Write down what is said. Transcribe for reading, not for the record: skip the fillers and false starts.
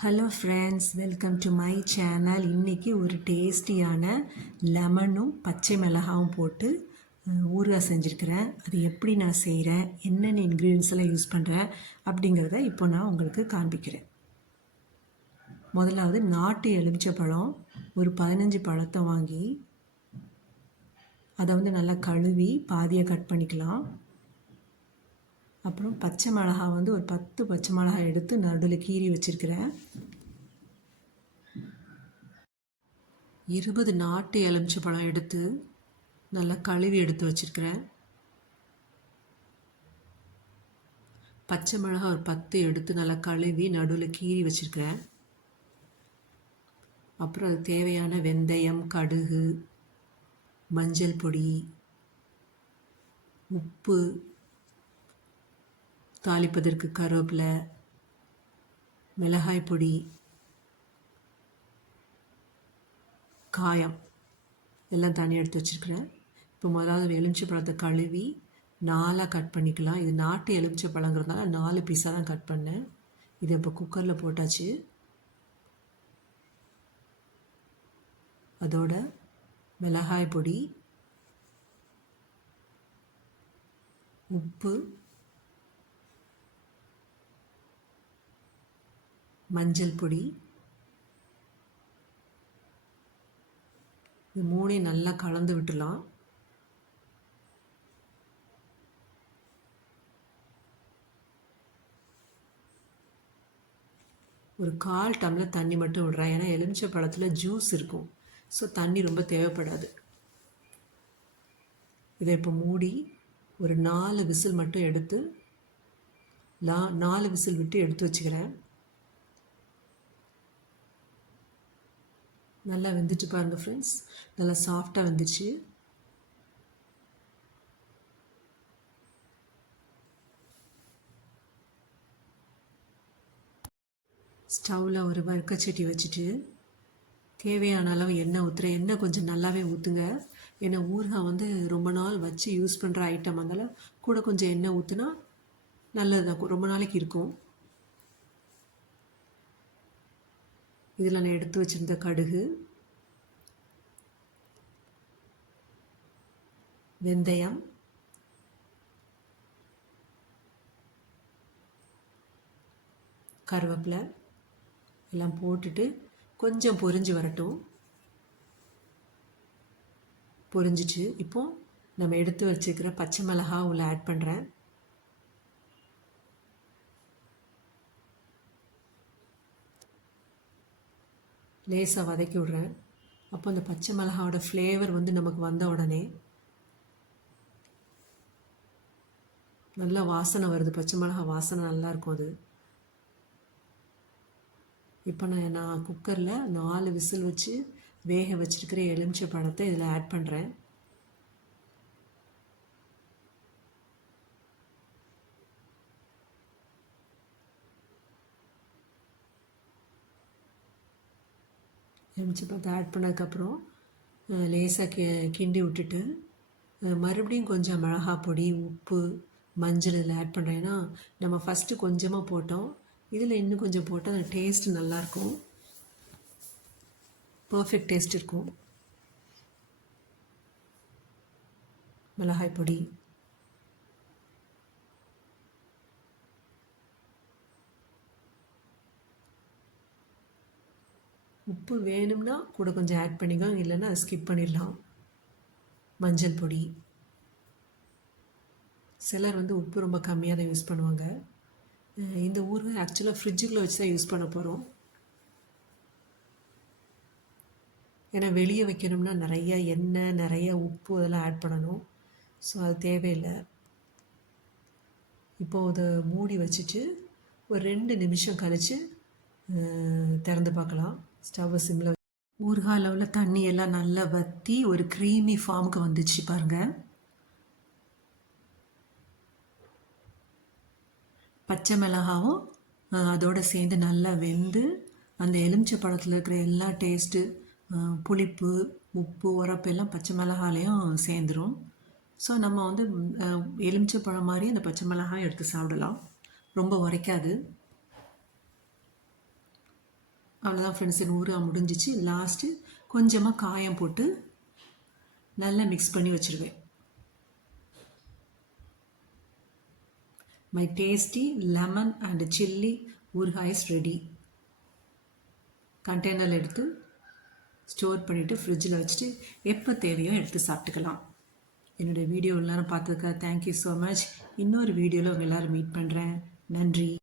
Hello friends, welcome to my channel. இன்றைக்கி ஒரு டேஸ்டியான லெமனும் பச்சை மிளகாவும் போட்டு ஊறுகாய் செஞ்சுருக்கிறேன். அது எப்படி நான் செய்கிறேன், என்னென்ன இன்க்ரீடியன்ஸ் எல்லாம் யூஸ் பண்ணுறேன் அப்படிங்கிறத இப்போ நான் உங்களுக்கு காண்பிக்கிறேன். முதலாவது நாட்டு எலுமிச்சைப்பழம் ஒரு 15 பழத்தை வாங்கி அதை நல்லா கழுவி பாதியாக கட் பண்ணிக்கலாம். அப்புறம் பச்சை மிளகாய் ஒரு 10 பச்சை மிளகாய் எடுத்து நடுவில் கீறி வச்சுருக்கிறேன். 20 நாட்டு எலுமிச்சை பழம் எடுத்து நல்லா கழுவி எடுத்து வச்சுருக்கிறேன். பச்சை மிளகாய் ஒரு 10 எடுத்து நல்லா கழுவி நடுவில் கீறி வச்சுருக்கிறேன். அப்புறம் அது தேவையான வெந்தயம், கடுகு, மஞ்சள் பொடி, உப்பு, தாளிப்பதற்கு கருவேப்பிலை, மிளகாய் பொடி, காயம் எல்லாம் தனியாக எடுத்து வச்சுருக்கிறேன். இப்போ முதலாவது எலுமிச்சை பழத்தை கழுவி 4 கட் பண்ணிக்கலாம். இது நாட்டு எலுமிச்சை பழங்கிறதுனால 4 பீஸாக தான் கட் பண்ணேன். இதை இப்போ குக்கரில் போட்டாச்சு. அதோட மிளகாய் பொடி, உப்பு, மஞ்சள் பொடி, இது 3 நல்லா கலந்து விட்டுலாம். ஒரு 1/4 டம்ளர் தண்ணி மட்டும் விடுறேன். ஏன்னா எலுமிச்சை பழத்தில் ஜூஸ் இருக்கும், ஸோ தண்ணி ரொம்ப தேவைப்படாது. இதை இப்போ மூடி ஒரு 4 விசில் மட்டும் எடுத்து 4 விசில் விட்டு எடுத்து வச்சுக்கிறேன். நல்லா வெந்துட்டு பாருங்கள் ஃப்ரெண்ட்ஸ், நல்லா சாஃப்டாக வெந்துச்சு. ஸ்டவ்வில் ஒரு வறுக்கச்சட்டி வச்சுட்டு தேவையான அளவு எண்ணெய் ஊற்றுறேன். எண்ணெய் கொஞ்சம் நல்லாவே ஊற்றுங்க. ஏன்னா ஊறுகாய் ரொம்ப நாள் வச்சு யூஸ் பண்ணுற ஐட்டம், அதனால் கூட கொஞ்சம் எண்ணெய் ஊற்றுனா நல்லதுதான், ரொம்ப நாளைக்கு இருக்கும். இதில் நான் எடுத்து வச்சுருந்த கடுகு, வெந்தயம், கருவேப்பிலை எல்லாம் போட்டுட்டு கொஞ்சம் பொரிஞ்சு வரட்டும். பொரிஞ்சிச்சு. இப்போ நம்ம எடுத்து வச்சுக்கிற பச்சை மிளகாய் உள்ள ஆட் பண்ணுறேன். லேசாக வதக்கி விட்றேன். அப்போ அந்த பச்சை மிளகாவோட ஃப்ளேவர் நமக்கு வந்த உடனே நல்லா வாசனை வருது. பச்சை மிளகாய் வாசனை நல்லாயிருக்கும் அது. இப்போ நான் குக்கரில் 4 விசில் வச்சு வேக வச்சுருக்கிற எலுமிச்சை பழத்தை இதில் ஆட் பண்ணுறேன். எலுமிச்சை பழத்தை ஆட் பண்ணதுக்கப்புறம் லேசாக கிண்டி விட்டுட்டு மறுபடியும் கொஞ்சம் மிளகாய் பொடி, உப்பு, மஞ்சள் இதில் ஆட் பண்ணுறேன். ஏன்னா நம்ம ஃபஸ்ட்டு கொஞ்சமாக போட்டோம், இதில் இன்னும் கொஞ்சம் போட்டால் அந்த டேஸ்ட் நல்லாயிருக்கும், பர்ஃபெக்ட் டேஸ்ட் இருக்கும். மிளகாய் பொடி, உப்பு வேணும்னா கூட கொஞ்சம் ஆட் பண்ணிக்கலாம், இல்லைன்னா அதை ஸ்கிப் பண்ணிடலாம். மஞ்சள் பொடி, சிலர் உப்பு ரொம்ப கம்மியாக தான் யூஸ் பண்ணுவாங்க. இந்த ஊறுகாய் ஆக்சுவலாக ஃப்ரிட்ஜுக்குள்ளே வச்சு தான் யூஸ் பண்ண போகிறோம். ஏன்னா வெளியே வைக்கணும்னா நிறைய எண்ணெய், நிறைய உப்பு அதெல்லாம் ஆட் பண்ணணும், ஸோ அது தேவையில்லை. இப்போது அதை மூடி வச்சுட்டு ஒரு 2 நிமிஷம் கழித்து திறந்து பார்க்கலாம். ஸ்டவ்வை சிம்மில். ஊறுகாயில் உள்ள தண்ணி எல்லாம் நல்லா வற்றி ஒரு க்ரீமி ஃபார்முக்கு வந்துச்சு பாருங்கள். பச்சை மிளகாவும் அதோடு சேர்ந்து நல்லா வெந்து அந்த எலுமிச்சை பழத்தில் இருக்கிற எல்லா டேஸ்ட்டு, புளிப்பு, உப்பு, உரப்பு எல்லாம் பச்சை மிளகாலையும் சேர்ந்துடும். ஸோ நம்ம எலுமிச்சை பழம் மாதிரி அந்த பச்சை மிளகாய் எடுத்து சாப்பிடலாம், ரொம்ப உரைக்காது. அவ்வளோதான் ஃப்ரெண்ட்ஸ், என் ஊறுகாய் முடிஞ்சிச்சு. லாஸ்ட்டு கொஞ்சமாக காயம் போட்டு நல்லா மிக்ஸ் பண்ணி வச்சுருவேன். My tasty lemon and chilli ஊறுகாய் இஸ் ரெடி. கண்டெய்னரில் எடுத்து ஸ்டோர் பண்ணிவிட்டு ஃப்ரிட்ஜில் வச்சுட்டு எப்போ தேவையோ எடுத்து சாப்பிட்டுக்கலாம். என்னுடைய வீடியோ எல்லாரும் பார்த்ததுக்காக தேங்க்யூ ஸோ மச். இன்னொரு வீடியோவில் உங்கள் எல்லோரும் மீட் பண்ணுறேன். நன்றி.